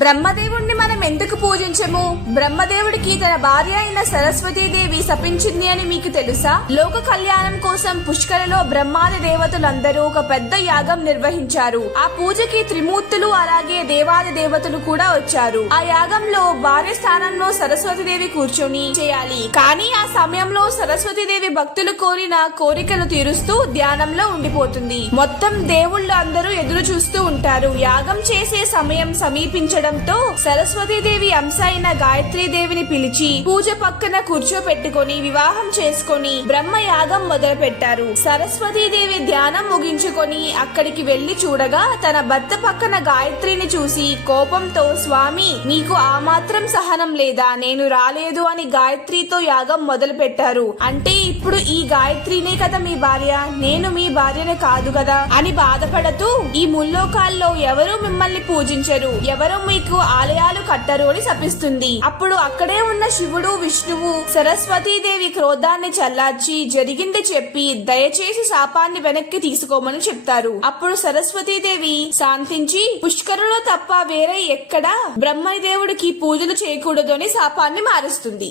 బ్రహ్మదేవుణ్ణి మనం ఎందుకు పూజించము? బ్రహ్మదేవుడికి తన భార్య అయిన సరస్వతీదేవి శపించింది అని మీకు తెలుసా? లోక కళ్యాణం కోసం పుష్కరలో బ్రహ్మాది దేవతలందరూ ఒక పెద్ద యాగం నిర్వహించారు. ఆ పూజకి త్రిమూర్తులు అలాగే దేవాది దేవతలు కూడా వచ్చారు. ఆ యాగంలో భార్య స్థానంలో సరస్వతీదేవి కూర్చొని చేయాలి. కానీ ఆ సమయంలో సరస్వతీదేవి భక్తులు కోరిన కోరికలు తీరుస్తూ ధ్యానంలో ఉండిపోతుంది. మొత్తం దేవుళ్ళు అందరూ ఎదురు చూస్తూ ఉంటారు. యాగం చేసే సమయం సమీపించడంతో సరస్వతీదేవి అంశ అయిన గాయత్రీదేవిని పిలిచి పూజ పక్కన కూర్చోపెట్టుకొని వివాహం చేసుకొని బ్రహ్మ యాగం మొదలు పెట్టారు. సరస్వతీదేవి ధ్యానం ముగించుకొని అక్కడికి వెళ్లి చూడగా తన భర్త పక్కన గాయత్రిని చూసి కోపంతో, స్వామి మీకు ఆ మాత్రం సహనం లేదా? నేను రాలేదు అని గాయత్రితో యాగం మొదలు పెట్టారు. అంటే ఇప్పుడు ఈ గాయత్రినే కదా మీ భార్య, నేను మీ భార్యను కాదు కదా అని బాధపడుతూ ఈ ముల్లోకాల్లో ఎవరూ మిమ్మల్ని పూజించరు, ఎవరూ మీకు ఆలయాలు కట్టరు అని శపిస్తుంది. అప్పుడు అక్కడే ఉన్న శివుడు, విష్ణువు సరస్వతీదేవి క్రోధాన్ని చల్లార్చి జరిగింది చెప్పి దయచేసి శాపాన్ని వెనక్కి తీసుకోమని చెప్తారు. అప్పుడు సరస్వతీదేవి శాంతించి పుష్కరులో తప్ప వేరే ఎక్కడా బ్రహ్మదేవుడికి పూజలు చేయకూడదు అని శాపాన్ని మారుస్తుంది.